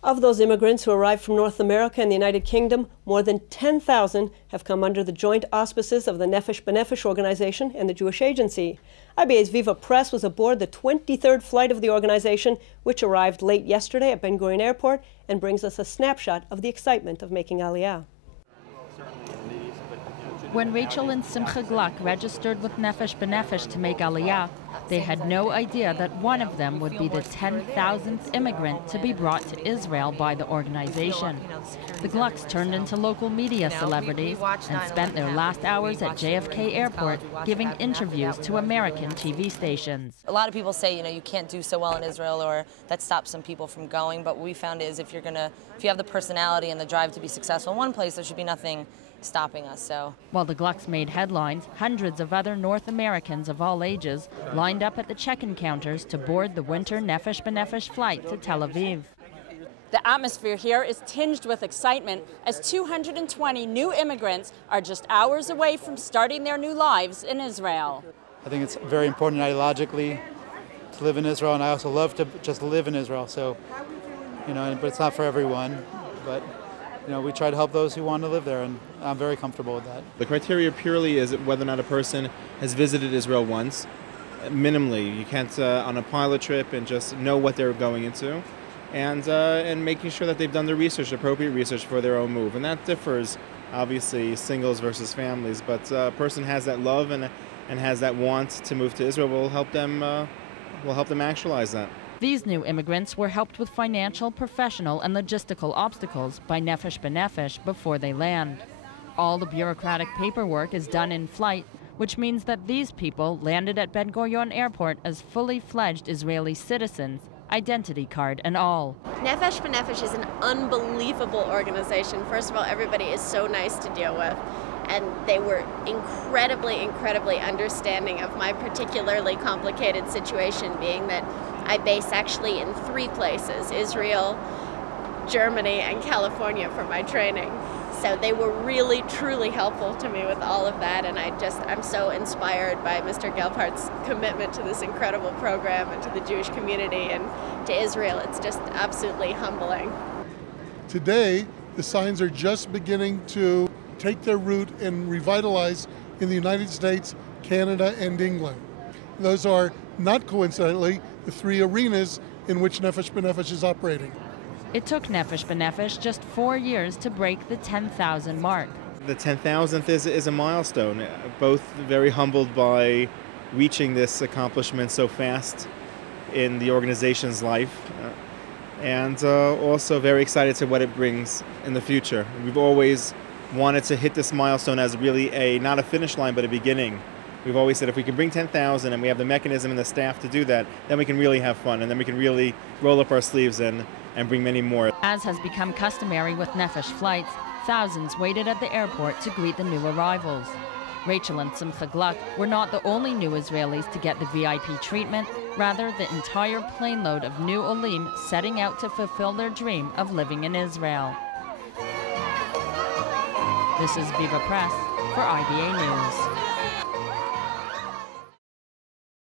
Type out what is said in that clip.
Of those immigrants who arrived from North America and the United Kingdom, more than 10,000 have come under the joint auspices of the Nefesh organization and the Jewish Agency. IBA's Viva Press was aboard the 23rd flight of the organization, which arrived late yesterday at Ben Gurion Airport and brings us a snapshot of the excitement of making Aliyah. When Rachel and Simcha Gluck registered with Nefesh to make Aliyah, they had no idea that one of them would be the 10,000th immigrant to be brought to Israel by the organization. The Glucks turned into local media celebrities and spent their last hours at JFK Airport giving interviews to American TV stations. A lot of people say, you can't do so well in Israel, or that stops some people from going, but what we found is if you have the personality and the drive to be successful in one place, there should be nothing stopping us. So while the Glucks made headlines, hundreds of other North Americans of all ages lined up at the check-in counters to board the winter Nefesh flight to Tel Aviv. The atmosphere here is tinged with excitement as 220 new immigrants are just hours away from starting their new lives in Israel. I think it's very important ideologically to live in Israel, and I also love to just live in Israel. So, but it's not for everyone. But we try to help those who want to live there, and I'm very comfortable with that. The criteria purely is whether or not a person has visited Israel once, minimally. You can't on a pilot trip and just know what they're going into, and making sure that they've done the research, appropriate research for their own move. And that differs, obviously, singles versus families. But a person has that love and has that want to move to Israel. Will help them actualize that. These new immigrants were helped with financial, professional, and logistical obstacles by Nefesh before they land. All the bureaucratic paperwork is done in flight, which means that these people landed at Ben Gurion Airport as fully fledged Israeli citizens, identity card and all. Nefesh is an unbelievable organization. First of all, everybody is so nice to deal with. And they were incredibly, incredibly understanding of my particularly complicated situation, being that I base actually in 3 places: Israel, Germany, and California for my training. So they were really, truly helpful to me with all of that, and I'm so inspired by Mr. Gelbhardt's commitment to this incredible program and to the Jewish community and to Israel. It's just absolutely humbling. Today, the signs are just beginning to take their root and revitalize in the United States, Canada, and England. Those are, not coincidentally, the 3 arenas in which Nefesh is operating. It took Nefesh just 4 years to break the 10,000 mark. The 10,000th is a milestone, both very humbled by reaching this accomplishment so fast in the organization's life, and also very excited to what it brings in the future. We've always wanted to hit this milestone as really not a finish line, but a beginning. We've always said if we can bring 10,000 and we have the mechanism and the staff to do that, then we can really have fun, and then we can really roll up our sleeves and bring many more. As has become customary with Nefesh flights, thousands waited at the airport to greet the new arrivals. Rachel and Simcha Gluck were not the only new Israelis to get the VIP treatment, rather the entire plane load of new Olim setting out to fulfill their dream of living in Israel. This is Viva Press for IBA News.